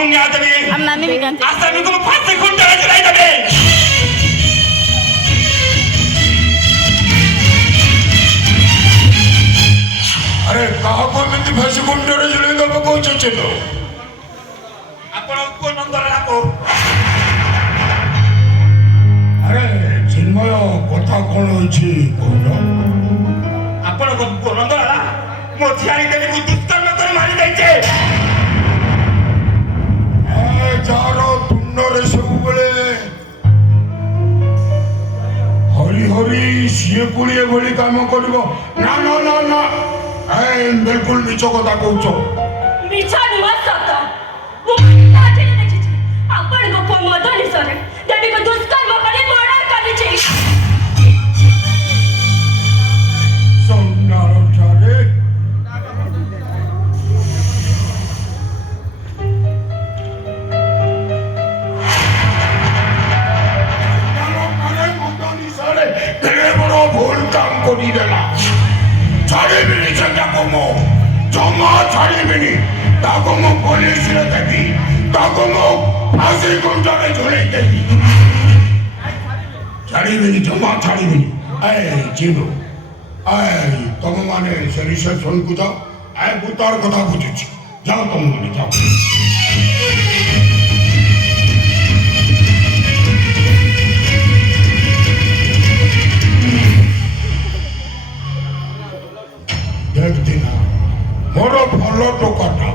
मुन्या देवी हम नानी भी जानते आशा में तुम फांसी खुंटा चलाई देवी अरे कहा को मिति फांसी खुंटा चलेगा वो कौन चलो आपण को नंदर को अरे चिन्मय कथा कौन होची कौन आपण को नंदर मो छियारी देवी को दुष्कर्म कर मारी दैछे ଯାହାର ତୁଣ୍ଡରେ ସବୁବେଳେ ହରି ହରି ସିଏ ପୁଣି ଏଭଳି କାମ କରିବ ନା ନା ନା ନା ବିଲକୁଲ ମିଛ କଥା କହୁଛ ମିଛ ନୁହଁ ସତ ମୁଁ ଆଖିରେ ଦେଖିଛି ଆପଣଙ୍କ ପୁଅ ମଦନିସାରେ ଦେବୀକୁ ଦୁଷ୍କର୍ମ କରି ମର୍ଡର କରିଛି ସନ୍ନାରଠାରେ ভুল কাম করি দেলা ছাড়িবিনি সেটাকে মো জমা ছাড়িবিনি তাকে মো পুলিশরে দেবি তাকে মো ফাঁসি কুণ্ডরে ঝুলাই দেবি ছাড়িবিনি জমা ছাড়িবিনি চিনু তুমি মানে সে রিসেপশনকু যাও ମୁଁ ତାର କଥା ବୁଝୁଛି ଯାଅ ତମ ମାନେ ଯାଅ देखना मोर भल टोकाटा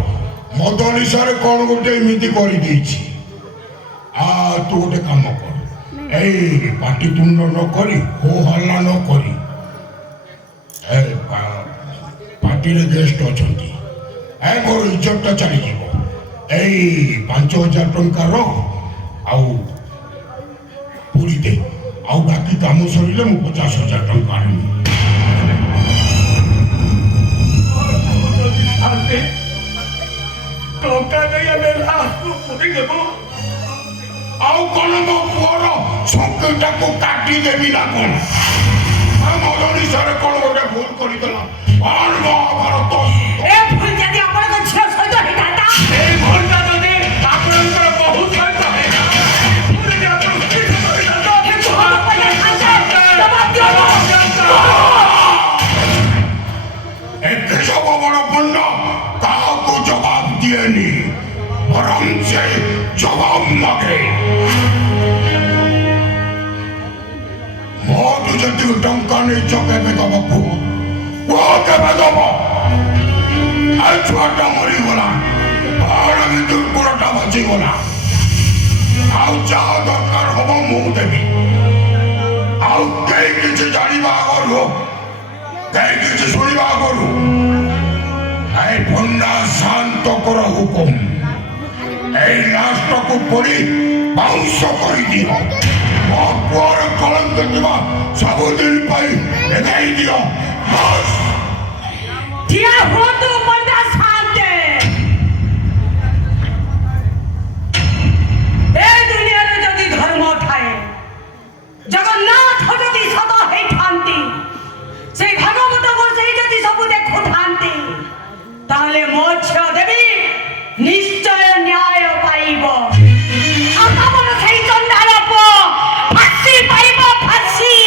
मद निशारे कौन गोटे एमती कर तू गोटे कम कर ए पाटितुंड न करी हो हल्ला न करी पार्टी गेस्ट अच्छा मोर इज्जतटा चली जीव ए 5000 टंका पूरी दे आउ बाकी काम सरिले मु 50,000 टंका टंका नहीं आमे लास्ट को पूरी देबो आउ कोन मो पुअर संकेटा को काटी देबी ना कोन मदनी सर कोन गोटे भूल करी देला और महाभारत ए भूल जदी आपण को छिया सहित हिटाता ए भूलटा जदी आपनकर बहुत सहित हेता पूरी दे आपण की जवाब दियो एक सब बड़ पुण्य काको जवाब दिएनी बरम से जवाब मागे मोटू जति टंका नहीं चके में दब वो के में दब आई छुआटा मरी गला और अभी दुर्गुणटा बची गला आउ जहाँ दरकार हबो मु देबी आउ कई किछि जानिबा आगरु कई किछि सुनिबा आगरु आई भंडा शांत कर हुकुम এই রাষ্ট্রকু পড়ি বাউন্স করে দিও অপর কলঙ্ক দিবা সবদিন পাই এদাই দিও বাস দিয়া হো তো বন্দা শান্তে এই দুনিয়ারে যদি ধর্ম ঠায় জগন্নাথ যদি সদা হেই ঠান্তি সেই ভাগবত বর্ষে যদি সবু দেখো ঠান্তি তাহলে মোক্ষ দেবী নিশ্চয় ন্যায় পাইব আমার সেই চন্ডাল ফাঁসি পাইব ফাঁসি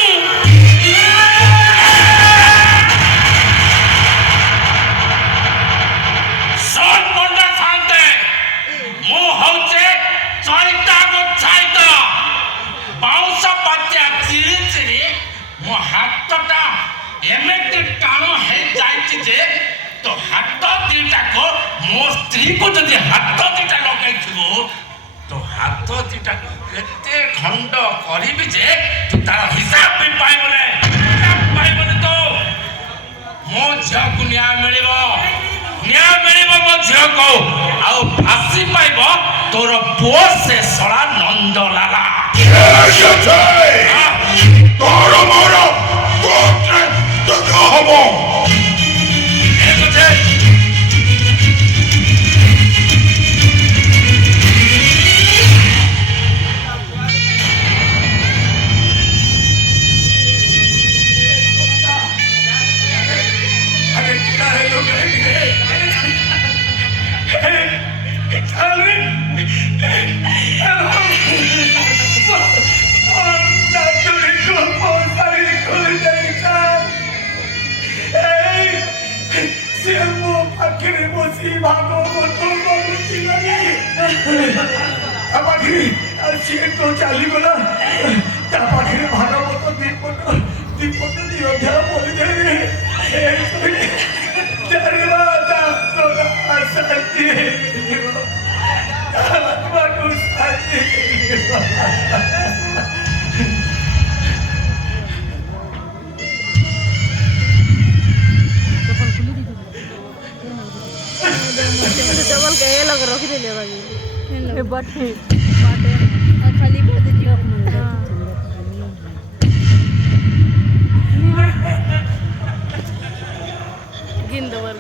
সন বন্ধ শান্তে মু হচ্ছে চরিতা গোছাইত বাউঁশ পাতিয়া চিরি চিরি মো হাতটা এমনি টাণ হয়ে যাইছি যে তো হাত দিটাকে মো স্ত্রী কো যদি হাত দিটা লগাইছিব তো হাত দিটা কেতে খণ্ড করিবি যে তু তার হিসাব বি পাইবলে হিসাব পাইবলে তো মো ঝিଅକୁ ନ୍ୟାୟ ମିଳିବ ମୋ ଝିଅକୁ ଆଉ ଫାଶୀ ପାଇବ ତୋର ପୁଅ ସେ ଶଳା ନନ୍ଦଲାଲା ତୋର ମୋର କୋର୍ଟରେ ଦେଖା ହବ ଖାଲି ନାଚୁରୀକୁ ପଇସାରେ ଖୋଲି ଦେଇଛନ୍। ସେ ମୋ ପାଖରେ ବସି ଭାଗବତ କରୁଛି ତା ପାଖରେ ସିଏ ତ ଚାଲିଗଲା। ତା ପାଖରେ ଭାଗବତ ଦୀପଟ ଦି ଅଧ୍ୟାୟ ପଢିଦେବି। ଚାରିବା ଶାନ୍ତି ହେଇଯିବ, ଆତ୍ମାକୁ ଶାନ୍ତି ହେଇଯିବ। डबल के ये लग रख दे बाकी बटे बाटे खाली कर दे गिन दवर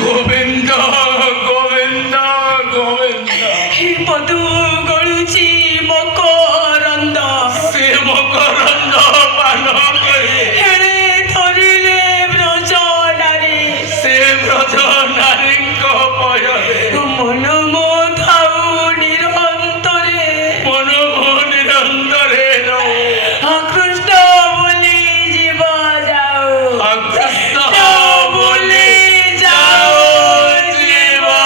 गोविंद गोविंद गोविंद মধু গড়ুছি মকরন্দ সে মকরন্দ পান করে হেড়ে ধরিলে ব্রজ নারী সে ব্রজ নারীঙ্ক পয়রে মন মোধাউ নিরন্তরে মন নিরন্তরে কৃষ্ণ বলি জীব যাও অকৃষ্ণ বলি যাও জীবা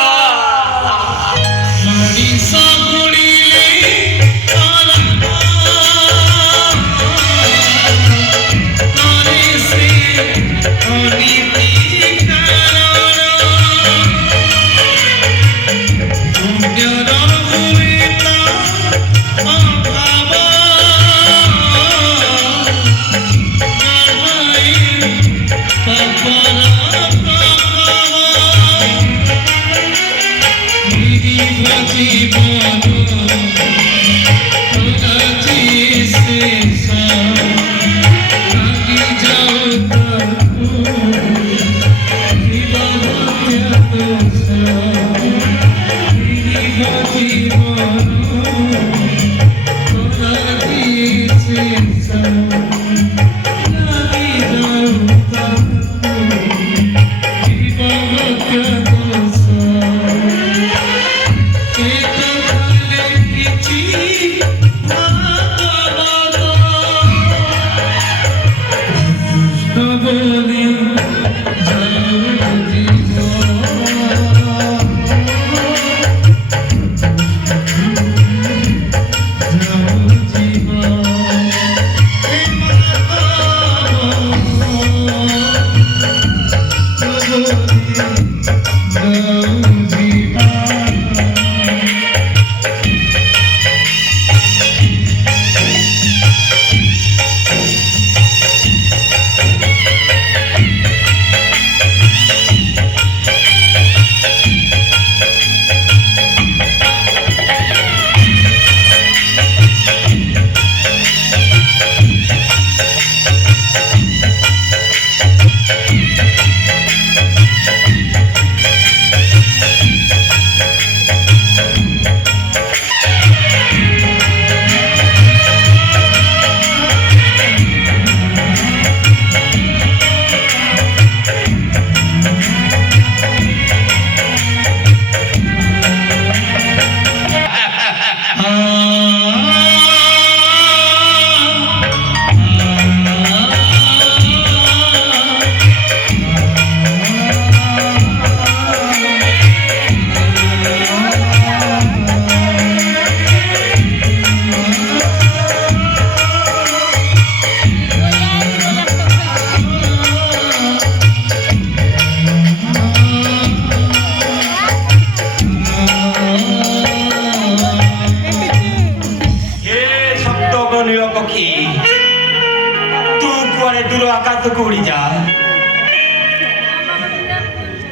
ଆକାଶକୁ ଉଡ଼ି ଯା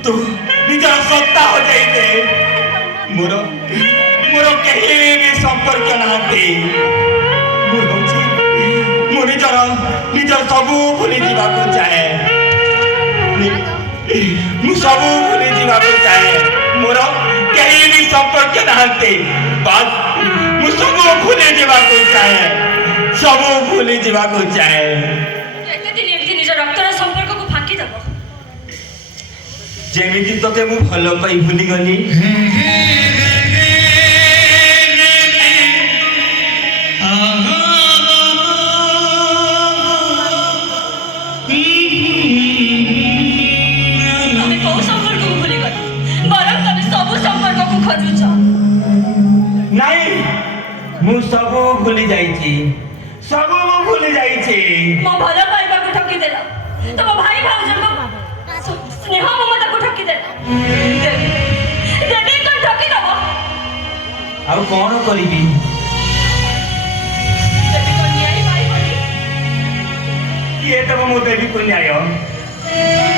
ତୁ ନିଜର ସତ୍ତା ହଜାଇଦେ ମୋର କେହି ବି ସମ୍ପର୍କ ନାହାନ୍ତି ମୁଁ ନିଜର ସବୁ ଭୁଲି ଯିବାକୁ ଚାହେଁ ମୁଁ ସବୁ ଭୁଲି ଯିବାକୁ ଚାହେଁ ମୋର କେହି ବି ସମ୍ପର୍କ ନାହାନ୍ତି ବାସ୍ ମୁଁ ସବୁ ଭୁଲି ଯିବାକୁ ଚାହେଁ ସବୁ ଭୁଲି ଯିବାକୁ ଚାହେଁ କେତେ ଦିନ ଏମିତି ନିଜ ରକ୍ତର ସମ୍ପର୍କକୁ ଫାଙ୍କି ଦେବ ଯେମିତି ତତେ ମୁଁ ଭଲ ପାଇ ଭୁଲିଗଲି। ତମେ କୋଉ ସମ୍ପର୍କକୁ ଭୁଲିଗଲ? ବରଂ ତମେ ସବୁ ସମ୍ପର୍କକୁ ଖୋଜୁଛ। ନାଇଁ, ମୁଁ ସବୁ ଭୁଲି ଯାଇଛି, ସବୁ ମୁଁ ଭୁଲି ଯାଇଛି। ମୋ ଭଲ ପାଇବାକୁ ଠକିଦେଲ। ତମ ଭାଇ ଭାଉଜଙ୍କ ସ୍ନେହ ମମତାକୁ ଠକିଦେଲ। ଦେବୀ କଣ ଠକିଦବ? ଆଉ କଣ କରିବି? ଦେବୀ କଣ ନ୍ୟାୟ ପାଇବନି? କିଏ ଦେବ ମୋ ଦେବୀକୁ ନ୍ୟାୟ?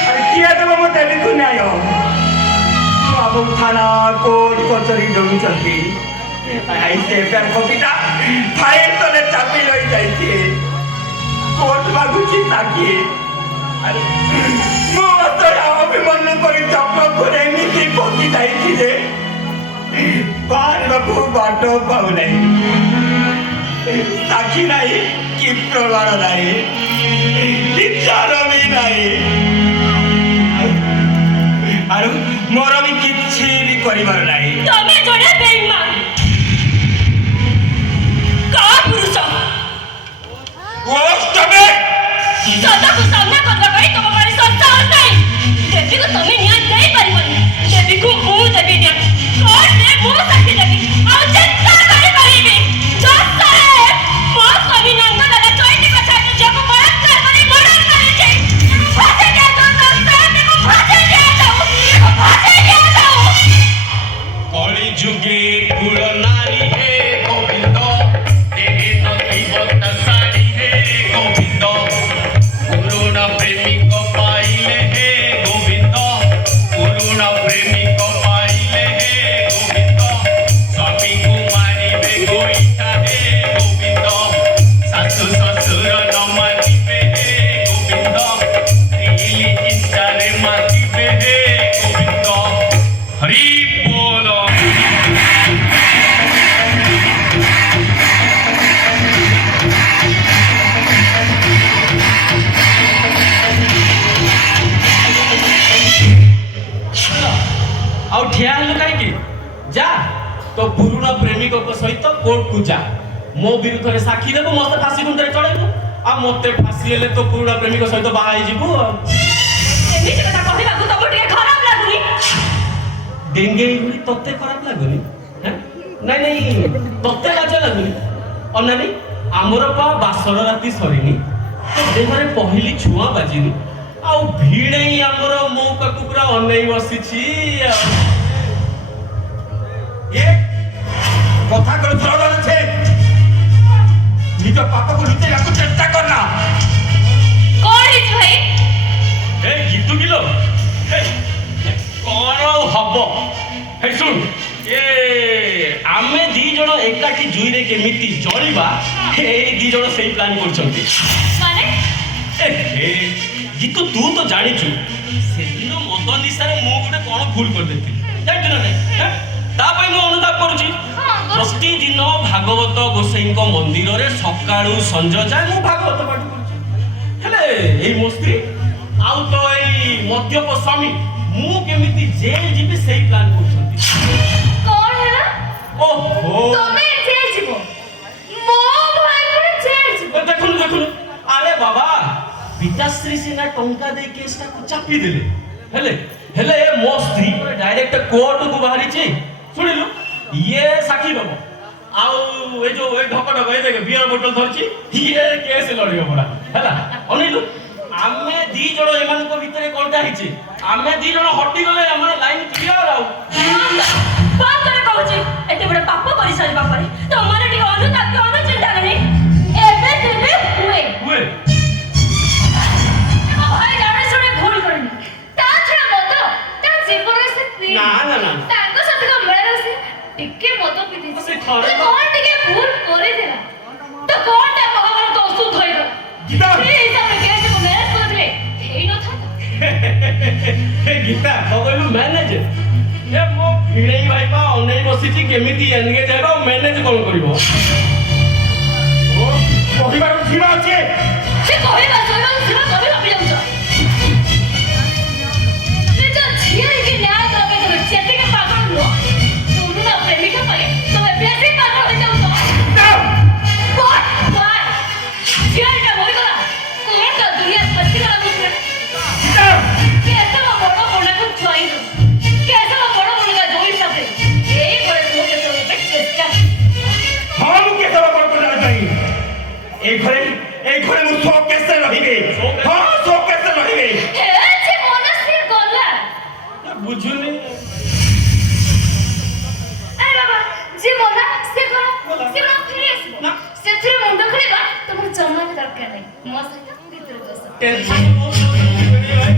ଆରେ କିଏ ଦେବ ମୋ ଦେବୀକୁ ନ୍ୟାୟ? ବାବୁ ଥାନା କୋର୍ଟ କଚେରୀ ଜଗୁଛନ୍ତି। ସେ କବିତା ଫାଇଲ ତଳେ ଚାପି ରହିଯାଇଛି। କୋର୍ଟ ମାଗୁଛି ତାକିଏ। ମୁଁ ଅତଡ଼ା ଅଭିମନ୍ୟୁ କରି ଚକ୍ରକୁ ଏମିତି ପକି ଯାଇଛି ଯେ ବାହାରିବାକୁ ବାଟ ପାଉନାହିଁ। ସାକ୍ଷୀ ନାହିଁ କି ପ୍ରମାଣ ନାହିଁ, ବିଚାର ବି ନାହିଁ। ଆଉ ମୋର ବି କିଛି ବି କରିବାର ନାହିଁ। ତମେ ଜଣେ ବେଇମାନ, କାପୁରୁଷ। ସଦାକୁ ସାମ୍ନା କରିବା ପାଇଁ ତମ ପାଖରେ ସାହସ ନାହିଁ। ଦେବୀକୁ ତମେ ନ୍ୟାୟ ଦେଇପାରିବନି। ଦେବୀକୁ ମୁଁ ଦେବି ନ୍ୟାୟ। କୋର୍ଟରେ ମୁଁ ସାକ୍ଷୀ ଦେବି, ଆଉ ଚିନ୍ତା କରିପାରିବି। ଯଶରେ ମୋ ସ୍ୱାମୀ ନନ୍ଦଲାଲ ଚୈତିକ ଛାତ୍ର ଝିଅକୁ ବଳାତ୍କାର କରି ମର୍ଡର କରିଛି। ଫାଶୀ ଦିଆଯାଉ, ଦୋଷୀକୁ ଫାଶୀ ଦିଆଯାଉ, ଫାଶୀ ଦିଆଯାଉ। কলি যুগে কুল নারী হে গোবিন্দ, দেহে নথিবদ্ধ শাড়ি হে গোবিন্দ, পুরুণ প্রেমিক পাইলে হে গোবিন্দ, পুরুণ প্রেমিক পাইলে হে গোবিন্দ, স্বামীকু মারিবে গোইঠা হে গোবিন্দ, শাশু শ্বশুর ন মানিবে হে গোবিন্দ, রিলি ইনস্টারে মাতিবে হে গোবিন্দ। হরি বল। ଆଉ ଠିଆ ହେଲୁ କାହିଁକି? ଯା ତୋ ପୁରୁଣା ପ୍ରେମିକଙ୍କ ସହିତ କୋର୍ଟକୁ ଯା। ମୋ ବିରୁଦ୍ଧରେ ସାକ୍ଷୀ ଦେବୁ, ମତେ ଫାଶୀ କୁଣ୍ଡରେ ଚଢେଇବୁ। ଆଉ ମତେ ଫାଶୀ ହେଲେ ତୋ ପୁରୁଣା ପ୍ରେମିକ ସହିତ ବାହା ହେଇଯିବୁ। ଏମିତି କଥା କହିବାକୁ ତମକୁ ଟିକେ ଖରାପ ଲାଗୁନି? ଡେଙ୍ଗେଇ ବୋଲି ତତେ ଖରାପ ଲାଗୁନି? ହେଁ? ନାଇଁ ନାଇଁ, ତତେ ଲାଜ ଲାଗୁନି? ଅନାନି, ଆମର ପା ବାସର ରାତି ସରିନି, ତୋ ଦେହରେ ପହିଲି ଛୁଆଁ ବାଜିନି, ଆଉ ଭିଣେଇ ଆମର ମୌକାକୁ ପୁରା ଅନେଇ ବସିଛି। ଏ କଥା করে চড় আছে, নিজ পাপକୁ লুচেইବାକୁ চেষ্টা কর না। କଣ ହେଇଛି ଭାଇ? ଏ ଗୀତୁ କିଲୋ, କଣ ଆଉ ହବ? ହେ ଶୁଣ, ଆମେ ଦି ଜଣ ଏକାଠି ଜୁଇରେ କେମିତି ଜଳିବା, ଏଇ ଦି ଜଣ ସେଇ ପ୍ଲାନ୍ କରୁଛନ୍ତି। ମାନେ ଗୀତୁ ତୁ ତ ଜାଣିଛୁ ସେଦିନ ମଦ ନିଶାରେ ମୁଁ ଗୋଟେ କଣ ଭୁଲ କରିଦେଇଥିଲି, ଜାଣିଛୁ ନା ନାଇଁ? ତା ପାଇଁ ମୁଁ ଅନୁତାପ କରୁଛି। ପ୍ରତିଦିନ ଭାଗବତ ଗୋସାଇଙ୍କ ମନ୍ଦିରରେ ସକାଳୁ ସଞ୍ଜ ଯାଏ ମୁଁ ଭାଗବତ ପାଠ କରୁଛି। ହେଲେ ଏଇ ମୋ ସ୍ତ୍ରୀ ଆଉ ତ ଏଇ ମଦ୍ୟପ ସ୍ୱାମୀ ମୁଁ କେମିତି ଜେଲ ଯିବି ସେଇ ପ୍ଲାନ୍ କରୁଛନ୍ତି। କଣ ହେଲା? ଓହୋ, ତମେ ଜେଲ ଯିବ? ମୋ ଭାଇ ପୁଣି ଜେଲ ଯିବ? ଦେଖୁନୁ ଦେଖୁନୁ, ଆରେ ବାବା ପିତାଶ୍ରୀ ସିନା ଟଙ୍କା ଦେଇ କେସଟାକୁ ଚାପି ଦେଲେ, ହେଲେ ହେଲେ ମୋ ସ୍ତ୍ରୀ ପରେ ଡାଇରେକ୍ଟ କୋର୍ଟକୁ ବାହାରିଛି। ଶୁଣିଲୁ, ଇଏ ସାକ୍ଷୀ ଦବ, ଆଉ ଏ ଯୋଉ ଏ ଢକ ଢକ ଏ ଦେଖ ବିୟର ବୋଟଲ ଧରିଛି, ଇଏ କେସ ଲଢିବ ପରା। ହେଲା, ଅନେଇଲୁ, ଆମେ ଦି ଜଣ ଏମାନଙ୍କ ଭିତରେ କଣଟା ହେଇଛି, ଆମେ ଦି ଜଣ ହଟିଗଲେ ଆମର ଲାଇନ କ୍ଲିୟର। ଆଉ କଣ କହୁଛି, ଏତେ ବଡ ପାପ କରିସାରିବା ପରେ ତମର ଟିକେ ଅନୁତାପ ଅନୁଚିନ୍ତା ନାହିଁ? ଏବେ ତେବେ ହୁଏ ହୁଏ ମୋ ଭାଇ ଜାଣେ ଶୁଣେ ଭୁଲ କରିନି। ତା ଛଡା ମଦ ତା ଜୀବନରେ ସେ ପିଏ ନା ନା ନା, ତାଙ୍କ ସାଥିଙ୍କ ମେଳରେ ସେ ଟିକେ ମଦ ପିଇଦେଇଛି। ସେ ଥରେ କଣ ଟିକେ ଭୁଲ କରିଥିଲା ତ କଣଟା ମହାଭାରତ ଅଶୁଦ୍ଧ ହେଇଗଲା। ଗୀତା ସେଇ ହିସାବରେ କେସକୁ ମ୍ୟାନେଜ କରିଥିଲେ ହେଇନଥାନ୍ତା। ଗୀତା କଣ କହିଲୁ? ମ୍ୟାନେଜ? ଏ ମୋ ଭିଣେଇ ଭାଇ ପା ଅନେଇ ବସିଛି କେମିତି ଏନଗେଜ ହେବ, ମ୍ୟାନେଜ କଣ କରିବ? କହିବାର ସୀମା ଅଛି। ସେ କହିବା ଶୋଇବାକୁ ସୀମା କବି ଭାବି ଯାଉଛ। ନିଜ ଝିଅ ବୁଝୁନି ଆରେ ବାବା ଯେ ମଲା ସେ କଣ ଫେରି ଆସିବ ନା। ସେଥିରେ ମୁଣ୍ଡ ଖେଳିବା ତମର ଜମା ବି ଦରକାର ନାହିଁ ମୋ ସହିତ ଭିତରକୁ ଆସ ଟେନସନ ବହୁତ ଭାଇ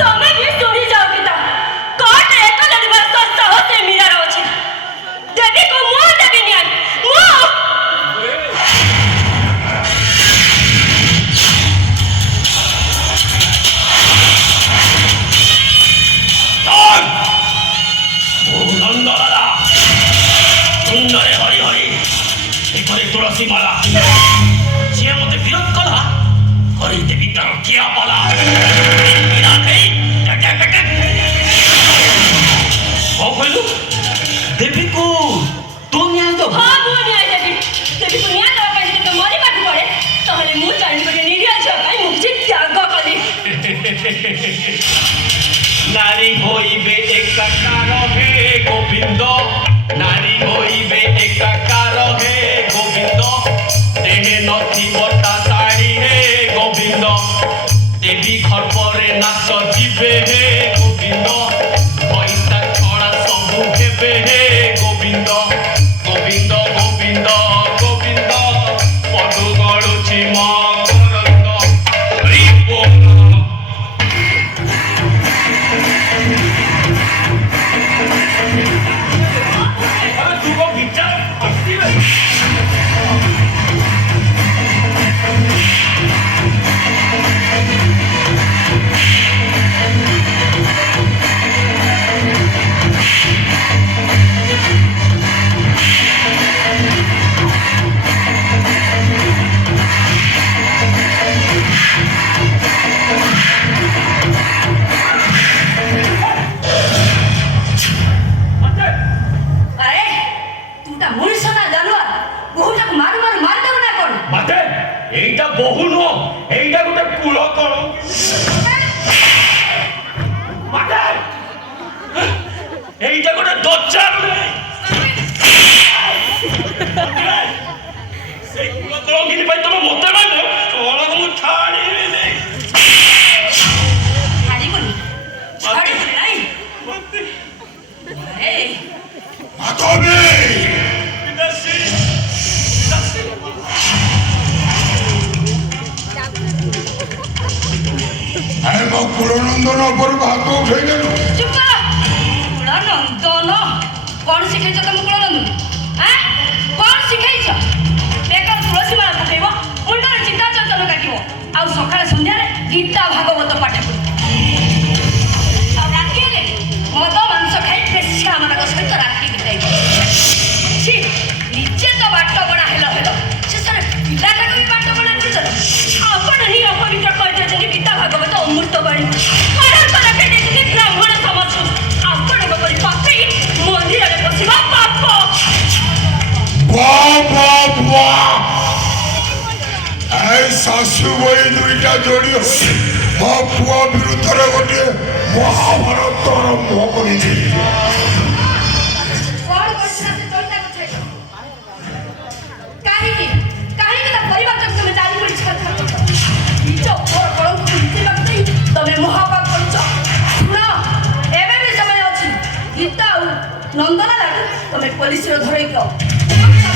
ତମେ ବି ଶୁଣି ଯାଅ ପିତା କୋର୍ଟରେ ଏକଲା ଯିବାର ସାହସ ସେ ମୀରାର ଅଛି ଦେବୀକୁ ମୁଁ ଦେବି ନ୍ୟାୟ ମୁଁ নন্দলালা সুন্দরে হরি হরি এখানে তুলসী মালা যে মতে বিরোধ কলা হরি দেবী তার কিয়া বলা কইলু দেবীକୁ ତୁ ନ୍ୟାୟ ଦେବୁ ହଁ ମୁଁ ନ୍ୟାୟ ଦେବି ଦେବୀକୁ ନ୍ୟାୟ ଦେବା ପାଇଁ ଯଦି ମରିବାକୁ ପଡ଼େ ତାହେଲେ ମୁଁ ଚାଲିକରି ନିରୀହ ଝିଅ ପାଇଁ ମୁକ୍ତି ତ୍ୟାଗ କଲି নারী হইবে একাকার হে গোবিন্দ নারী হইবে একাকার হে গোবিন্দ দেহে নথিবটা শাড়ি হে গোবিন্দ দেবী খর্পরে নাচ ଯିবে হে গোবিন্দ পয়সা ছড়া সবু হেবে হে গোবিন্দ গোবিন্দ গোবিন্দ গোবিন্দ পদু গড়ুছি মকরন্দ হরি বল तू को विचार करती है আরে তুইটা মনুষ্য না জানোয়ার বহুটাকে মারু মারু মারি দেবো না কোন मते एटा बहु नो एटा गोटे कुल करो मते एटा गोटे दच्चा रे से कुल करो कि भाई तुम मते मानो ओला को छाड़ी रे ছাড়িবনি ছাড়িবনি নাই मते আরে মাধবী বিদেশি এই ମୋ କୁଳନନ୍ଦନ ଉପରକୁ ହାତ ଉଠେଇଦେଲୁ ଚୁପ କର କୁଳନନ୍ଦନ କଣ ଶିଖେଇଛ ତମ କୁଳନନ୍ଦନ ଆଁ କଣ ଶିଖେଇଛ ବେକାର ତୁଳସୀ ମାଳ ପକେଇବ ମୁଣ୍ଡରେ ଚିତା ଚନ୍ଦନ କାଟିବ ଆଉ ସକାଳେ ସନ୍ଧ୍ୟାରେ ଗୀତା ଭାଗବତ ପାଠ କରିବ ଆଉ ରାତି ହେଲେ ମଦ ମାଂସ ଖାଇ ବେଶ୍ୟାମାନଙ୍କ ସହିତ ରାତି ବିତାଇବ ଛି ନିଜେ ତ ବାଟ ବଣା ହେଲ ଶେଷରେ ପିଲାଟାକୁ ବି ବାଟ ବଣା କରିଛ ଆପଣ ହିଁ ଅପବିତ୍ର କରିଦେଇଛନ୍ତି ଗୀତା ଭାଗବତ ଅମୃତ ବାଣୀ ଖରାପ ରଖିଦେଇଛନ୍ତି ବ୍ରାହ୍ମଣ ସମାଜ ଆପଣଙ୍କ ପରି ପାପୀ ମନ୍ଦିରରେ ପଶିବା ପାପ ବାଃ ବାଃ ବାଃ এই ଶାଶୁ ବହି ଦୁଇଟା ଯୋଡ଼ି ମୋ ପୁଅ ବିରୁଦ୍ଧରେ ଗୋଟିଏ ମହାଭାରତ ଆରମ୍ଭ କରିଥିଲି କଣ କରିଥିଲା ସେ ଚଳିତା କଥା କାହିଁକି କାହିଁକି ତା ପରିବାରକୁ ତମେ ଜାଳି କରି ଛାଡିଛ ନିଜ ପୁଅର କଳଙ୍କୁ ଲୁଚେଇବାକୁ ଦେଇ ତମେ ମହାପାପ କରିଛ ଶୁଣ ଏବେ ବି ସମୟ ଅଛି ଗୀତା ଆଉ ନନ୍ଦଲାଲାକୁ ତମେ ପୋଲିସରେ ଧରେଇ ଦିଅ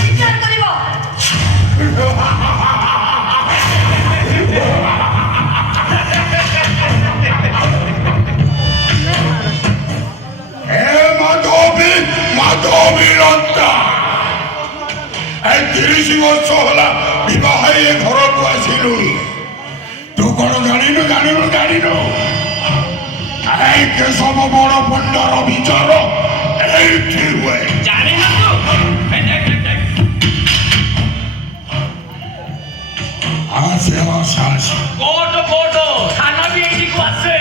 ବିଚାର କରିବ হে মাধবী মাধবী লতা এই 30 ବର୍ଷ ହେଲା ବିବାହ ହେଇ ଏ ଘରକୁ ଆସିଲୁଣି ତୁ କଣ ଜାଣିନୁ ଜାଣିନୁ ଜାଣିନୁ এই କେଶବ ବଡ଼ ପଣ୍ଡାର ବିଚାର এইଠି ହୁଏ जाने ना तू ଆସେ ଆସେ ଆସେ कोट कोट खाना भी एठी को आसे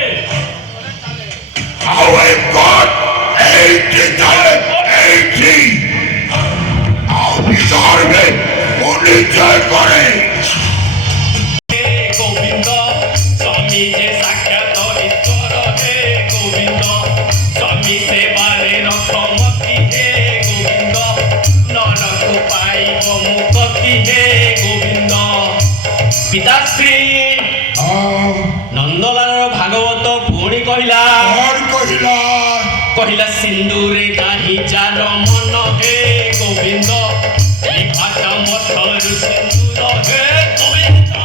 ଆଉ ଏ କୋର୍ଟ এইଠି ଚାଲେ এইଠି ଆଉ ବିଚାରରେ ମୁଁ ନିଜେ କରେ हे गोविंद स्वामी जे साक्षात ईश्वर हे गोविंद स्वामी सेवारे रखमती हे गोविंद नरक पाई मुक्ति हे गोविंद ପିତାଶ୍ରୀ ହଁ ନନ୍ଦଲାଲର ଭାଗବତ ପୁଣି କହିଲା କହିଲା ସିନ୍ଦୁରେ ଗାହି ଚାଲ ମନ ହେ ଗୋବିନ୍ଦ ଏ ଭାଟ ମଠରୁ ସିନ୍ଦୁର ହେ ଗୋବିନ୍ଦ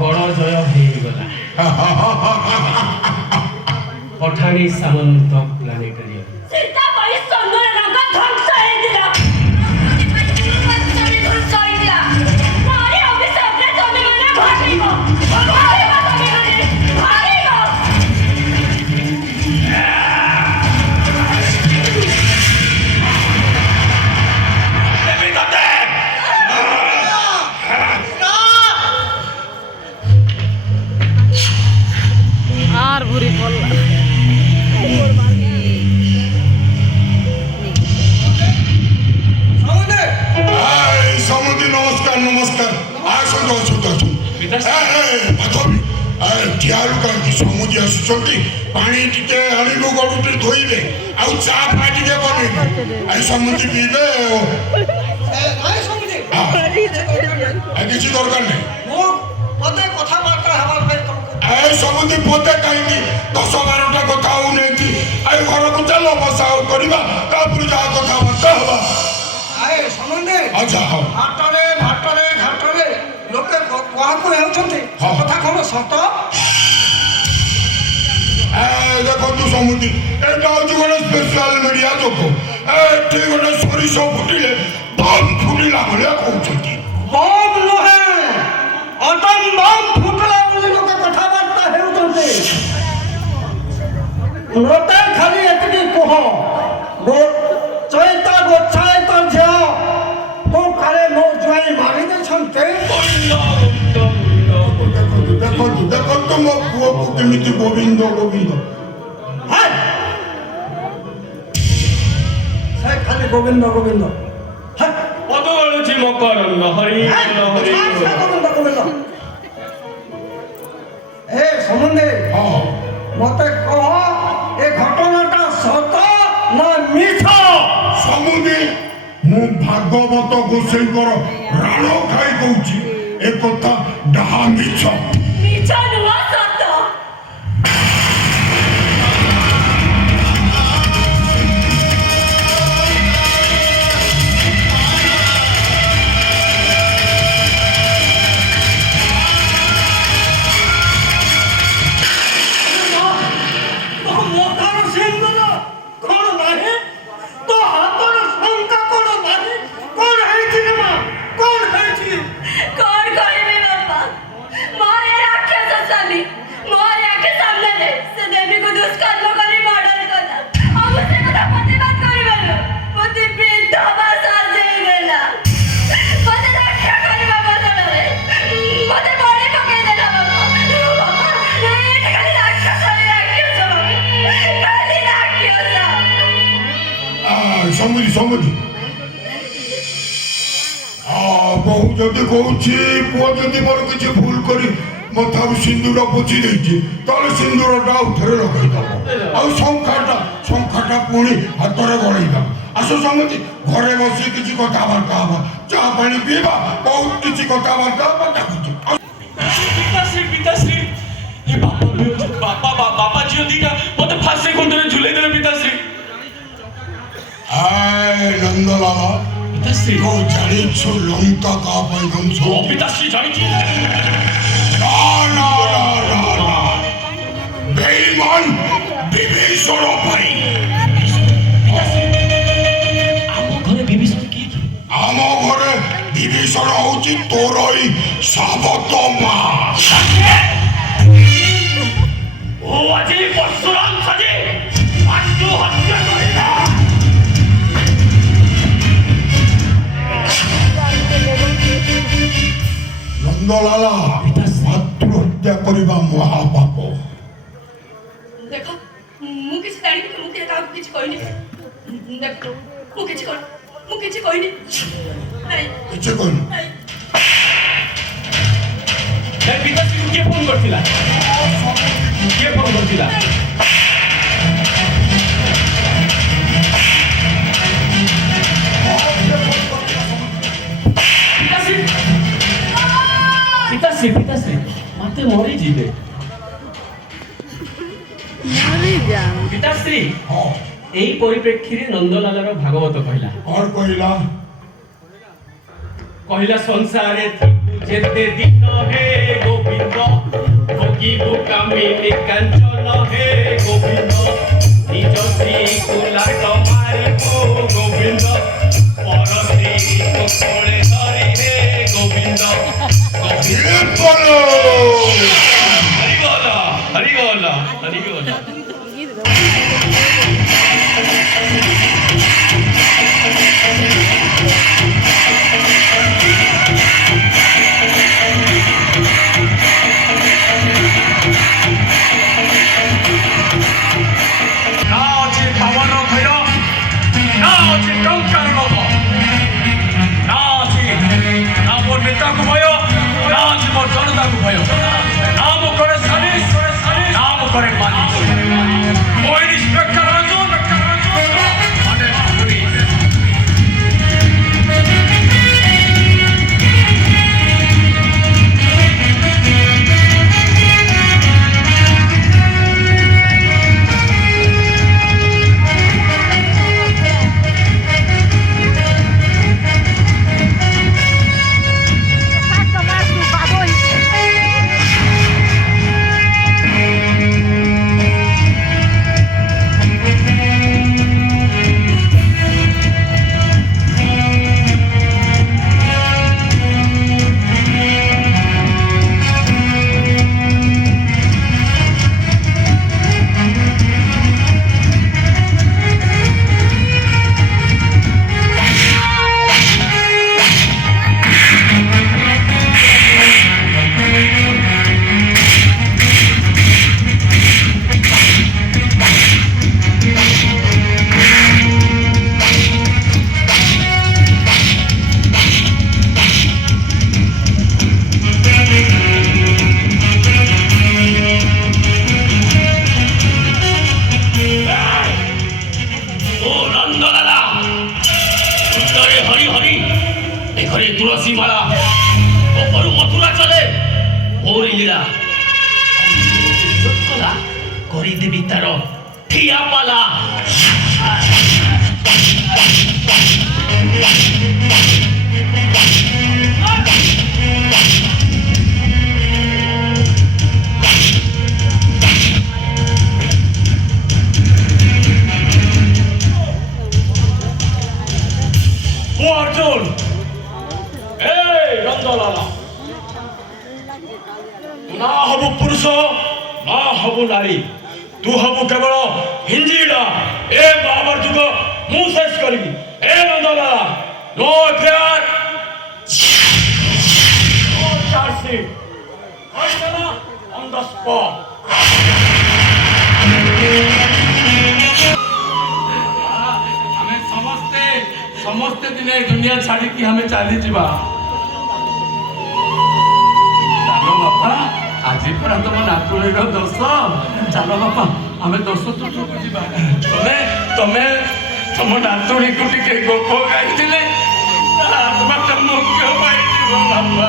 ଗଣଜୟ ହେଇଗଲା ପଠାଣି ସାମନ୍ତ ପ୍ଲାନେଟୋରିୟମ ସୀତା ପାଇଁ ସୁନ୍ଦର ରଙ୍ଗ ଧ୍ୱଂସ ହେଇଥିଲା ଧ୍ୱଂସ ହେଇଥିଲା ନାରୀ ଅଭିଶାପରେ ତମେମାନେ ଭାବିବ ତମେମାନେ ଭାବିବ ଦେବୀ ତତେ আর বুড়ি পড়লা সমুদ্র নমস্কার নমস্কার আসନ୍ତୁ আসନ୍ତୁ ପାଖବି ଠିଆରୁ କାହିଁକି ସମୁଦ୍ର ଆସୁଛନ୍ତି ପାଣି ଟିକେ ଆଣିବୁ ଗଡ଼ୁଟେ ଧୋଇବେ ଆଉ ଚା ଫା ଟିକେ ବନେଇବେ ଆଉ ସମୁଦ୍ର ପିଇବେ କିଛି ଦରକାର ନାହିଁ ସମୁଦ୍ର ପଦେ କାହିଁକି 10-12ଟା କଥା ହଉନାହାନ୍ତି ଆଉ ଘରକୁ ଚାଲ ବସା ଆଉ କରିବା ତାପରେ ଯାହା କଥାବାର୍ତ୍ତା ହବା ଆଚ୍ଛା ହଉ ଘାଟରେ ଘାଟରେ ଲୋକେ କୁହାକୁ ହେଉଛନ୍ତି କଥା କଣ ସତ? ଦେଖନ୍ତୁ ସମୁଦ୍ର ଏଇଟା ହଉଛି ଗୋଟେ ସ୍ପେଶାଲ ମିଡିଆ ଯୋଗ ଏଠି ଗୋଟେ ସୋରିଷ ଫୁଟିଲେ ବମ୍ ଫୁଟିଲା ଭଳିଆ କହୁଛନ୍ତି ବମ୍ ନୁହେଁ ଅଟମ ବମ୍ ଫୁଟିଲା ବୋଲି ଲୋକେ କଥାବାର୍ତ୍ତା ହେଉଛନ୍ତି ମତେ ଖାଲି ଏତିକି କୁହ ଚୈତା ଗୋଚ୍ଛାୟତ ଝିଅ ତୁ କାଳେ ମୋ ଜ୍ୱାଇଁ ମାରି ଦେଇଛନ୍ତି ଦେଖନ୍ତୁ ମୋ ପୁଅକୁ କେମିତି ଗୋବିନ୍ଦ ଗୋବିନ୍ଦ ସେ ଖାଲି ଗୋବିନ୍ଦ ଗୋବିନ୍ଦ ପଦଳୁଛି ମକରନ୍ଦ ହରି ହରି ଗୋବିନ୍ଦ ଏ ସମୁଦ୍ର ହଁ ମତେ କହ ଏ ଘଟଣାଟା ସତ ନା ମିଛ? ସମୁଦ୍ର ମୁଁ ଭାଗବତ ଗୋସାଇଙ୍କର ରାଣ ଖାଇ କହୁଛି ଏ କଥା ଡାହା ମିଛ ମିଛ ନୁହଁ ସତ କଣ କରିବି ବାପା ମୋର ଏ ରାକ୍ଷସ ସ୍ୱାମୀ ମୋର ଆଖି ସାମ୍ନାରେ ସେ ଦେବୀକୁ ଦୁଷ୍କର୍ମ କରି ମର୍ଡର କଲା ଆଉ ମୁଁ ସେ କଥା ପ୍ରତିବାଦ କରିବାରୁ ମୋତେ ବିଧବା ସାଜେଇ ଦେଲା ମୋତେ ରକ୍ଷା କରିବା ବଦଳରେ ମୋତେ ବଳି ପକେଇ ଦେଲା ବାପା ଏଇଠି ଖାଲି ରାକ୍ଷସ ଖାଲି ରାକ୍ଷସ ସମୁଦ୍ର ବୋହୁ ଯଦି କହୁଛି ପୁଅ ଯଦି ମୋର କିଛି ଭୁଲ କରି ମଥାରୁ ସିନ୍ଦୁର ପୋଛି ଦେଇଛି ତାହେଲେ ସିନ୍ଦୁରଟା ଆଉ ଥରେ ଲଗେଇଦବ ଆଉ ଶଙ୍ଖାଟା ପୁଣି ହାତରେ ଗଳେଇଦବ ଆସ ସମୁଦ୍ର ଘରେ ବସି କିଛି କଥାବାର୍ତ୍ତା ହବା ଚା ପାଣି ପିଇବା ବହୁତ କିଛି କଥାବାର୍ତ୍ତା ହବା ଡାକୁଛୁ ପିତାଶ୍ରୀ ଏ ବାପା ଝିଅ ଦିଟା ମତେ ଫାଶୀ କୁଣ୍ଡରେ ଝୁଲେଇ ଦେଲେ ପିତାଶ୍ରୀ ନନ୍ଦଲାଲ ପିତାଶ୍ରୀ ତୁ ଜାଣିଛୁ ଲଙ୍କା କାହା ପାଇଁ ଧ୍ୱଂସ ପିତାଶ୍ରୀ ଜାଣିଛି ବେଇମାନ ବିଭୀଷଣ ପାଇଁ তোর ওই সাবত মা। ও আজি পরশুরাম সাজে পাণ্ডু হত্যা করিল। নন্দলালা, মাতৃ হত্যা করিবা মহাপাপ। ଦେଖ ମୁଁ କିଛି ଜାଣିନି ମୁଁ କାହାକୁ କିଛି କହିନି ଦେଖ ମୁଁ କିଛି କହିନି ନାଇଁ କିଛି କହିଲୁ? ନାଇଁ ପିତାଶ୍ରୀ କିଏ ଫୋନ କରିଥିଲା? କିଏ ଫୋନ କରିଥିଲା? ପିତାଶ୍ରୀ ପିତାଶ୍ରୀ ମତେ ମରିଯିବେ। ପିତାଶ୍ରୀ ହଁ, এই পরিপ্রেক্ষীরে নন্দলালার ভাগবত কহিলা କଣ କହିଲା? কহিলা সংসারে থিবু যেতে দিন হে গোবিন্দ ভোগিবু কামিনী কাঞ্চন হে গোবিন্দ নিজ স্ত্রী কুলাট মারিবু গোবিন্দ পর স্ত্রী কোলে ধরি হে গোবিন্দ গোবিন্দ ଏ ବୋଲ! হরিগোল হরিগোল হরিগোল না আছে পাবন ভৈর, না আছে টঙ্কার লোভ, না আছে না মোর নেতাকে ভয়, না আছে মোর জনতাকে ভয়, না মো করে সালিস, না মো করে মালিক। ওই নিষ্পেক্ষা রাজন মানে পুরি। তুলসী মালা ওপরু মথুরা চলে ভৌরি লীলা করিদেবী তার ঠিয়া পালা। ও অর্জুন, এই নন্দলালা, না হবু পুরুষ না হবু নারী, তু হবু কেবল হিঞ্জিড়া। এ বাবার যুগ মু শেষ করিবি। এ Nandalala, no FIR, no chargesheet, on the spot. ଆମେ ସମସ୍ତେ ଦିନେ ଏ ଦୁନିଆ ଛାଡ଼ିକି ଆମେ ଚାଲିଯିବା। ଚାଲ ବାପା, ଆଜି ପରା ତମ ନାତୁଣୀର ଦୋଷ। ଚାଲ ବାପା, ଆମେ ଦୋଷ ତୁଠକୁ ଯିବା। ତମେ ତମ ନାତୁଣୀକୁ ଟିକେ ଗୋପ ଗାଇଥିଲେ ଆତ୍ମାଟା ମୁଖ୍ୟ ପାଇଯିବ ବାପା।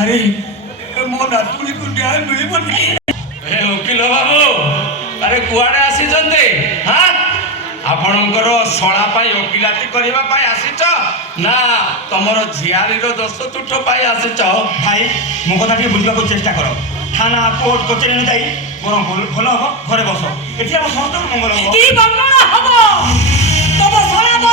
ଆରେ ମୋ ନାତୁଣୀକୁ ନ୍ୟାୟ ମିଳିବନି। ଏ ଓକିଲ ବାବୁ, ଆରେ କୁଆଡ଼େ ଆସିଛନ୍ତି? ହଁ, ଆପଣଙ୍କର ଶଳା ପାଇଁ ଓକିଲାତି କରିବା ପାଇଁ ଆସିଛ ନା ତମର ଝିଆରୀର ଦୋଷ ତୁଠ ପାଇଁ ଆସିଛ? ଭାଇ, ମୋ କଥା ଟିକେ ବୁଝିବାକୁ ଚେଷ୍ଟା କର। ଥାନା କୋର୍ଟ କଚେରୀ ନ ଯାଇ ବରଂ ଭଲ ହବ ଘରେ ବସ। ଏଠି ଆମ ସମସ୍ତଙ୍କ ମଙ୍ଗଳ ହବ। কি মঙ্গল হব? তব সনাতন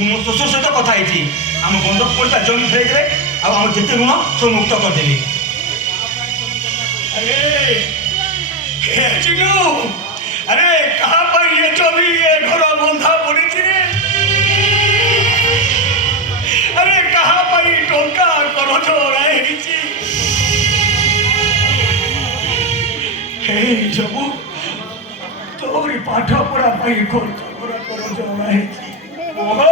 ମୁଁ ମୋ ଶ୍ୱଶୁର ସହିତ କଥା ହେଇଛି ଆମ ବନ୍ଧକ ପଇସା ଜମି ଫେରେଇ ଦେବେ ଆଉ ଆମ ଯେତେ ଋଣ ସବୁ ମୁକ୍ତ କରିଦେଲି। अरे चिनू, अरे कहाँ पर ये जमी ये घर बंधा पड़ी रे? अरे कहाँ पर ये टोका करज रही छी? हे जबू तोरी पाठ पढ़ा पाई खर्च पूरा करज रही छी। ओहो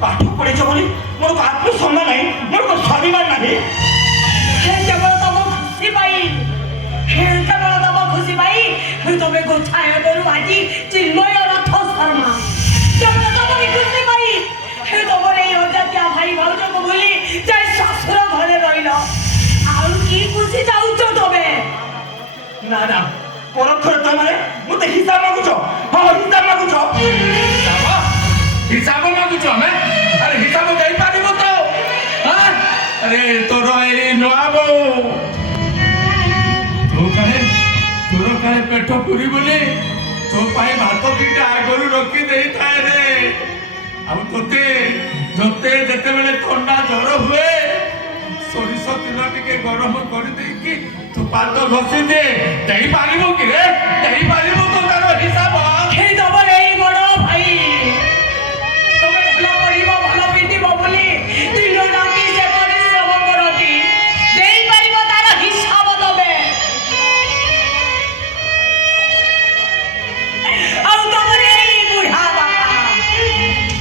पाठ पढ़े बोली मोर आत्मसम्मान नहीं, मोर स्वाभिमान नहीं। କେବଳ ତମ ଖୁସି ପାଇଁ କେବଳ ତମ ଖୁସି ପାଇଁ ତମେ ଗୋଛାୟ କରୁ ଆଜି ଚିନ୍ମୟ ରଥ ଶର୍ମା କେବଳ ତମରି ଖୁସି ପାଇଁ ତମର ଏଇ ଅଜାତିଆ ଭାଇ ଭାଉଜକୁ ଭୁଲି ଯାଇ ଶ୍ୱଶୁର ଘରେ ରହିଲ। ଆଉ କି ଖୁସି ଯାଉଛ ତମେ? ନା ନା ପରକ୍ଷରେ ତମେ ମତେ ହିସାବ ମାଗୁଛ। ହଁ ହିସାବ ମାଗୁଛ। हिसाब मागुछ हमें अरे हिसाब दे पारिबो तो हां अरे तोर ए नआबो तो काहे पेट पुरी बोले तो पाए भात दिटा आगरु रखी देई थाए रे अब तोते जते जते बेले ठंडा ज्वर हुए सोरिष तेल टिके गरम कर दे कि तू पाद घसी दे देई पारिबो कि रे देई पारिबो तो तारो हिसाब हे तमर एई बड़ भाई तमे भलो पढ़िबो भलो पिटिबो बोली दिन राति से परिश्रम करती देई पारिबो तार हिसाब तमे ଆଉ ତମର ଏଇ ବୁଢା ବାପା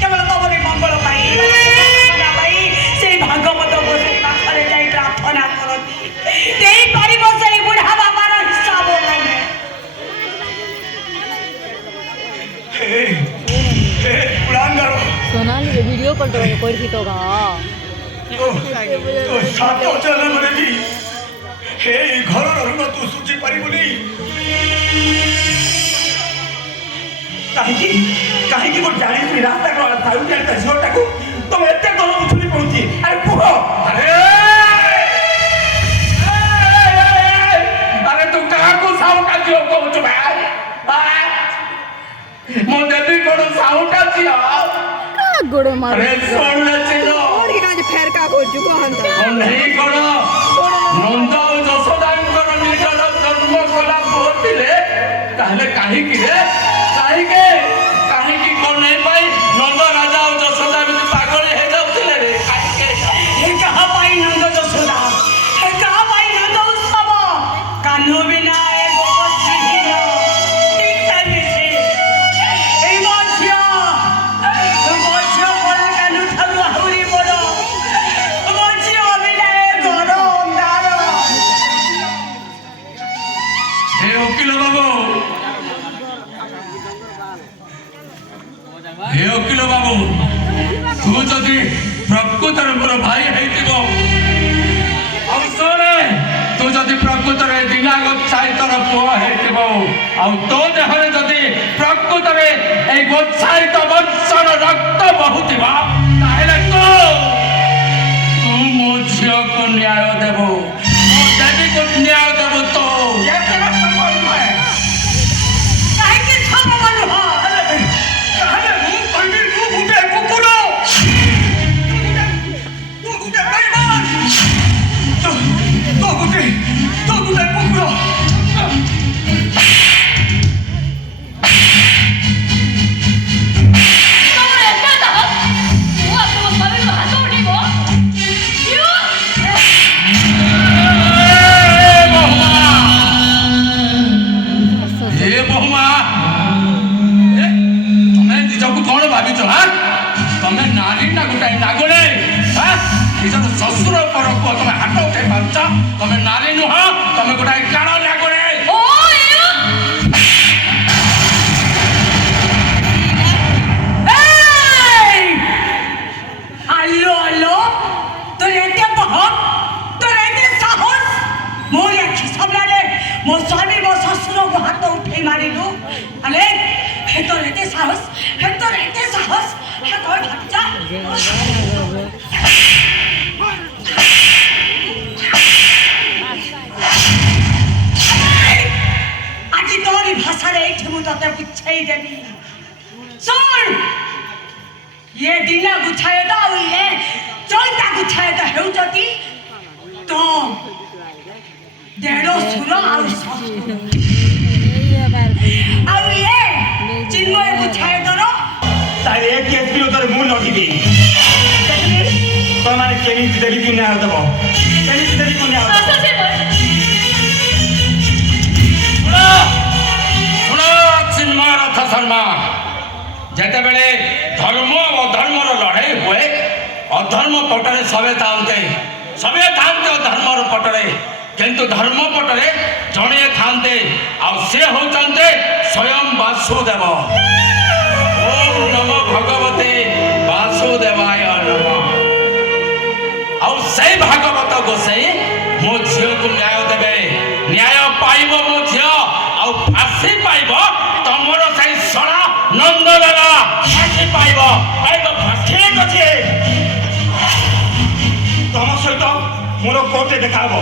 କେବଳ ତମରି ମଙ୍ଗଳ ପାଇଁ ସେଇ ଭାଗବତ ବସି ପାଖରେ ଯାଇ ପ୍ରାର୍ଥନା କରନ୍ତି ଦେଇପାରିବ ସେଇ ବୁଢା ବାପାର ହିସାବ ତମେ। सोनाली रे वीडियो कॉल तो करथि तो गा सात चल मरे जी हे घर ऋण तू सुझी पारिबुनी काहेकि काहेकि को जानी सुनी रास्ता को थाउ जाता झोटाको तो एते दल उछुली पड़ुची। अरे कुह अरे तू कहा को साउटा जियो कहू भाई मो देवी कोन साउटा जियो गोड़ मार अरे सोन ले चिनो और कि काज फेर का को जुको हंता नहीं कोन नंद और जसोदांकर निजर जन्म कोला पोतिले ताहले काहे कि रे काहे कि कोन नहीं पाई नंद राजा और जसोदा भी पागल हे जाउतिले रे काहे के हे कहा पाई नंद जसोदा हे कहा पाई नंद उत्सव कान्हो बिना ए गोपी हीरो ठीक टाइम से ए माछिया पड़े कान्हो ठालु आहुरी बड़ माछिया बिना ए घर अंधार। हे वकील बाबू हे वकील बाबू तू जदि प्रकृतर मोर भाई हेतिबो अब सोने तू जदि प्रकृतर दिनाग छाइतर पुआ हेतिबो आ तो देहरे जदि प्रकृतर ए गोछाइत वंशर रक्त बहुतिबा ताहेले तू मो झियो को न्याय देबो मो देवी को न्याय देबो तो ये तेरा संबंध है काहे के छब बनु हो काहे मु कहबी तू गुटे कुकुर तू गुटे बेईमान तो गुटे कुकुर ତମର ଏତେ ସାହସ ମୁଁ ଆପଣଙ୍କ ସ୍ୱାମୀଙ୍କ ହାତ ଉଠେଇବ हे बहुमा तुम्हें निजको कौन भाविच हाँ तुम्हें नारी ना गोटाए नागणे हाँ निजर शशुर पर तुम्हें हाथ उठे पारुच तुम्हें नारी नुह तुम्हें गोटाए काण नागणे ଓ আলো আলো তোর এতে বহন তোর এতে সাহস মোর আখি সামনে মো স্বামী মো শ্বশুরকে হাত উঠাই মারিলু আলে হে তোর এতে সাহস হে তোর ভাবছা আজি তোর ভাষারে এইঠে মু তোতে বুঝাই দেবি শোন ଇଏ ଦିନ ଗୁଛାୟତ ଆଉ ଇଏ ଚଳିତା ଗୁଛାୟତ ହେଉଛନ୍ତି ତ ଦେଢ଼ଶୁର ଆଉ ଶ୍ୱଶୁର। ଆଉ ଇଏ ଚିନ୍ମୟ ଗୁଛାୟତର ତାହେଲେ ଏ କେସ୍ ବିରୋଧରେ ମୁଁ ଲଢ଼ିବି। ତମମାନେ କେମିତି ଦେବୀକୁ ନ୍ୟାୟ ଦେବ? କେମିତି ଦେବୀକୁ ନ୍ୟାୟ ଦେବ? ଶୁଣ ଚିନ୍ମୟ ରଥ ଶର୍ମା, ଯେତେବେଳେ ଧର୍ମ ଓ ଅଧର୍ମର ଲଢ଼େଇ ହୁଏ ଅଧର୍ମ ପଟରେ ସବେ ଥାନ୍ତେ ଅଧର୍ମର ପଟରେ, କିନ୍ତୁ ଧର୍ମ ପଟରେ ଜଣେ ଥାନ୍ତେ ଆଉ ସେ ହେଉଛନ୍ତି ସ୍ୱୟଂ ବାସୁଦେବ। ଓମ୍ ନମୋ ଭଗବତେ ବାସୁଦେବାୟ ନମଃ। ଆଉ ସେଇ ଭାଗବତ ଗୋସାଇ ମୋ ଝିଅକୁ ନ୍ୟାୟ ଦେବେ। ନ୍ୟାୟ ପାଇବ ମୋ ଝିଅ, ଆଉ ଫାଶୀ ପାଇବ ତମର ସେଇ ଶଳା ନନ୍ଦଲାଲା। ଫାଶୀ ପାଇବ ଠିକ ଅଛି, ତମ ସହିତ ମୋର କୋର୍ଟରେ ଦେଖା ହବ।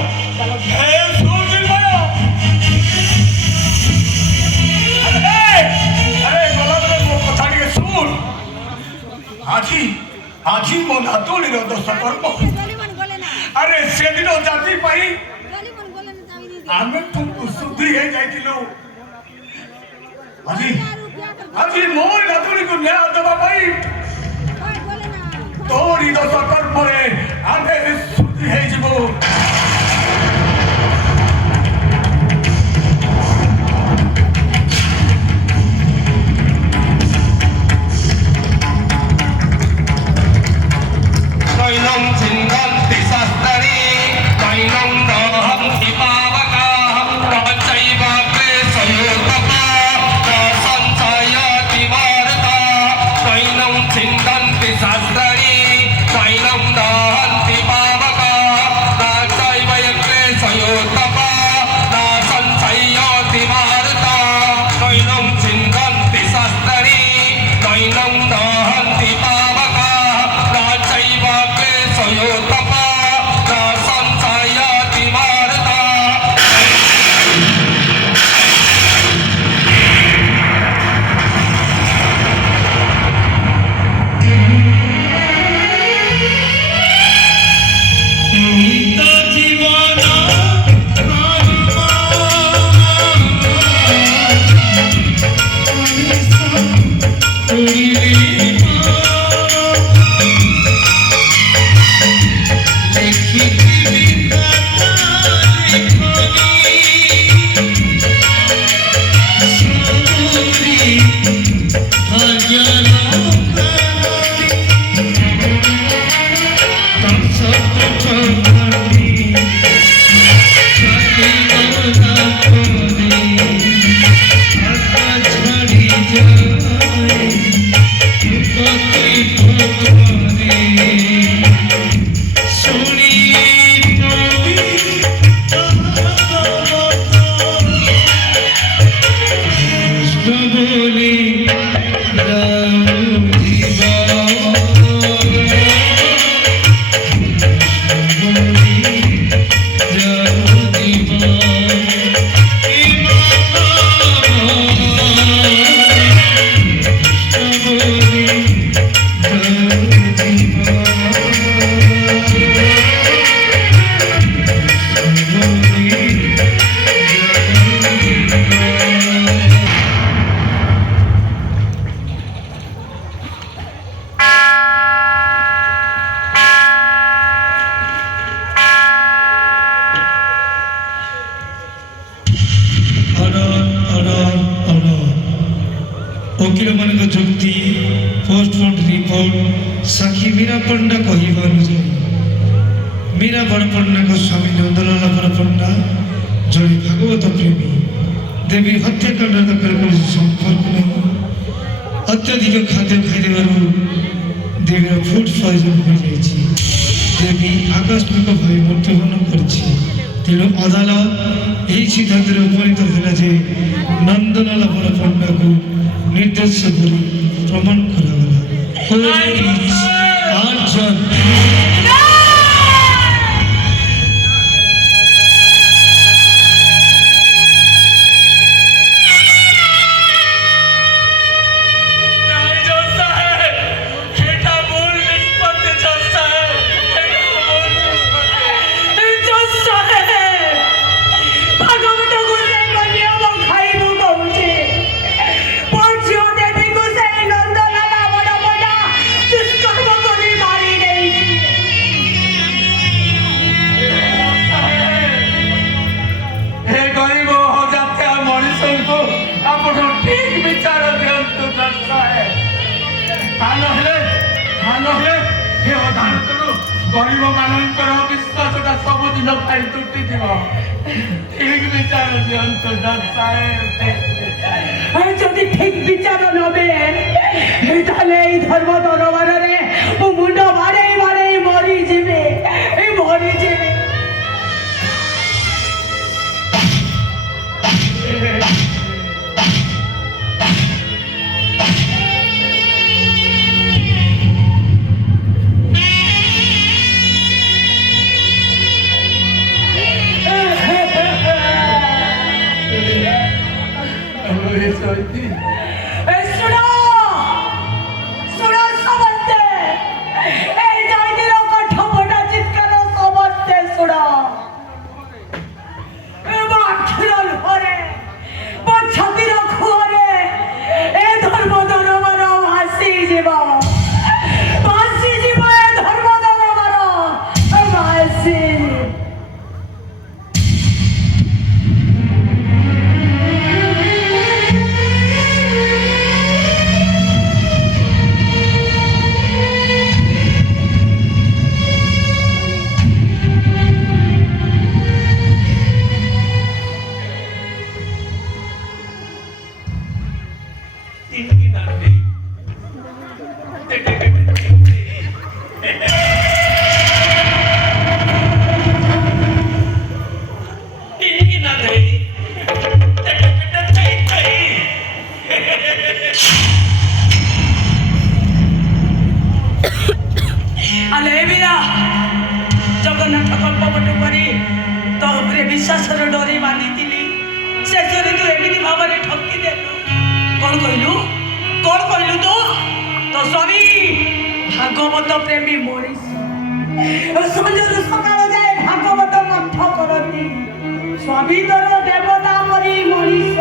ଗଲାବେଳେ ମୋ କଥା ଟିକେ ଶୁଣ। ଆଜି ମୋ ନାତୁଣୀର ଦୋଷ କର୍ମ। ଆରେ ସେଦିନ ଜାତି ପାଇଁ ଆମେ ଶୁଦ୍ଧି ହେଇଯାଇଥିଲୁ। ଆଜି ମୋର ନାତୁଣୀକୁ ନ୍ୟାୟ ଦେବା ପାଇଁ ତୋରି ଦୋଷ କର୍ମରେ ଆମେ ଶୁଦ୍ଧି ହେଇଯିବୁ। ଓକିଲମାନଙ୍କ ଯୁକ୍ତି ପୋଷ୍ଟମର୍ଟମ ରିପୋର୍ଟ ସାକ୍ଷୀ ମୀରା ପଣ୍ଡା କହିବାରୁ ମୀରା ବଡ଼ପଣ୍ଡାଙ୍କ ସ୍ୱାମୀ ନନ୍ଦଲାଲ ବଡ଼ପଣ୍ଡା ଜଣେ ଭାଗବତ ପ୍ରେମୀ। ଦେବୀ ହତ୍ୟାକାଣ୍ଡ ତାଙ୍କର କୌଣସି ସମ୍ପର୍କ ନାହିଁ। ଅତ୍ୟଧିକ ଖାଦ୍ୟ ଖାଇଦେବାରୁ ଦେବୀର ଫୁଡ୍ ପଏଜନ୍ ହୋଇଯାଇଛି। ଦେବୀ ଆକସ୍ମିକ ଭାବେ ମୃତ୍ୟୁବରଣ କରିଛି। ତେଣୁ ଅଦାଲତ ଏହି ସିଦ୍ଧାନ୍ତରେ ଉପନୀତ ହେଲା ଯେ ନନ୍ଦଲାଲ ବଡ଼ପଣ୍ଡାକୁ ନିର୍ଦ୍ଦୋଷ ବୋଲି ପ୍ରମାଣ କରାଗଲା। সেটা ଗରିବ ମାନଙ୍କର ବିଶ୍ୱାସଟା ସବୁଦିନ ପାଇଁ ତୁଟିଯିବ। ଠିକ ବିଚାର ଦିଅନ୍ତୁ ଜଜ୍ ସାହେବ। ଯଦି ଠିକ ବିଚାର ନବେ ତାହେଲେ ଏଇ ଧର୍ମ ଦରବାରରେ ମୁଁ ମୁଣ୍ଡ ବାଡ଼େଇ ବାଡ଼େଇ ମରିଯିବେ, ମରିଯିବେ। ଜଗନ୍ନାଥ କଳ୍ପବଟ କରି ତୋ ଉପରେ ବିଶ୍ୱାସର ଡୋରି ବାନ୍ଧିଥିଲି, ଶେଷରେ ତୁ ଏମିତି ଭାବରେ ଠକି ଦେଲୁ। କଣ କହିଲୁ ତୁ? ତୋ ସ୍ୱାମୀ ଭାଗବତ ପ୍ରେମୀ ମଣିଷ, ସଞ୍ଜରୁ ସକାଳ ଯାଏ ଭାଗବତ ପାଠ କରନ୍ତି। ସ୍ୱାମୀ ତୋର ଦେବତା ପରି ମଣିଷ।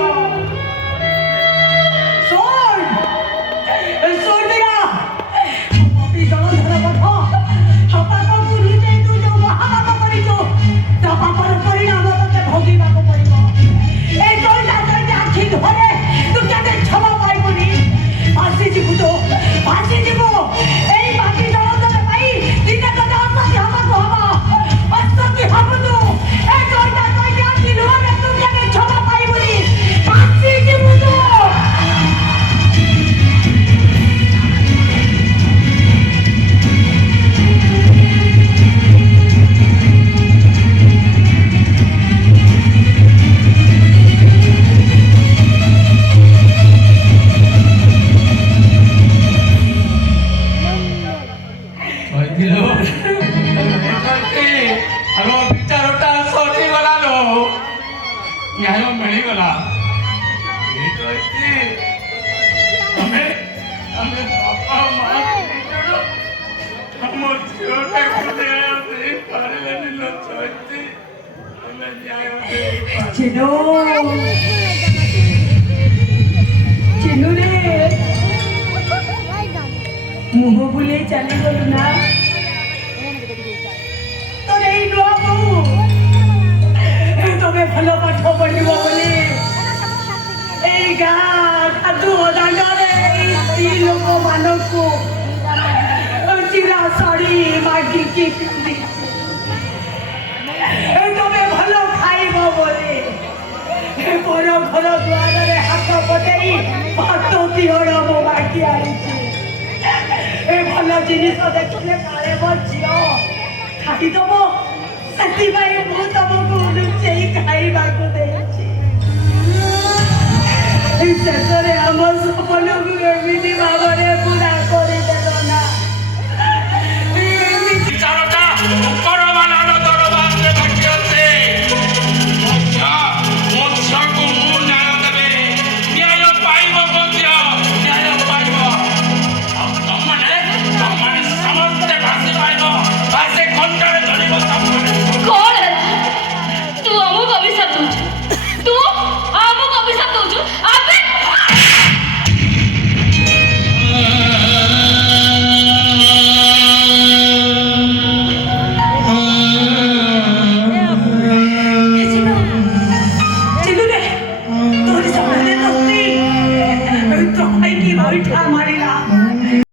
ନ୍ୟାୟ ମିଳିଗଲା। ଆମେ ବାପା ମା ଆମ ଝିଅଟାକୁ ଦେଇପାରିଲେନି ଲୋ ଚୈତି। ଆମେ ନ୍ୟାୟ ଚିନୁରେ ମୁହଁ ବୁଲେଇ ଚାଲିଗଲୁ ନା। ତୋର ଏଇ ନୂଆ ବୋଉ ତମେ ଭଲ ପାଠ ପଢିବ ବୋଲି ଏଇ ଗାଁ କାଦୁଅ ଦାଣ୍ଡରେ ଏଇ ସ୍ତ୍ରୀ ଲୋକମାନଙ୍କୁ ଚିରା ଶାଢ଼ୀ ମାଗିକି ପିନ୍ଧିଛି। ତମେ ଭଲ ଖାଇବ ବୋଲି ପର ଘର ଦୁଆରରେ ହାତ ପଟେଇ ଭାତ ତିହଡ଼ ମୁଁ ମାଗି ଆଣିଛି। ଭଲ ଜିନିଷ ଦେଖିଲେ କାଳେ ମୋ ଝିଅ ଖାଇଦବ, ସେଥିପାଇଁ ମୁଁ ତମକୁ ଲୁଚେଇ ଖାଇବାକୁ ଦେଇଛି। ଶେଷରେ ଆମ ସପନକୁ ଏମିତି ଭାବରେ ପୁରା କରିଦେଲ ନା। বিচারটা উপরওয়ালার দরবারে বাকি আছে। ମୋ ଝିଅକୁ ମୁଁ ନ୍ୟାୟ ଦେବି, ନ୍ୟାୟ ପାଇବ ମୋ ଝିଅ, ନ୍ୟାୟ ପାଇବ। ଆଉ ତମମାନେ ସମସ୍ତେ ଭାସି ପାଇବ, ଭାସି ଘଣ୍ଟାରେ ଧରିବ ତମମାନେ। କଣ ହେଲା? ତୁ ଆମକୁ ଅଭିଶାପ ଦଉଛୁ, ତୁ ଆମକୁ ଅଭିଶାପ ଦଉଛୁ। ଆମେ ଚିଲୁରେ ତୋରି ସାମ୍ନାରେ ତ ସ୍ତ୍ରୀ ତ ଖାଇକି ମାରିଲା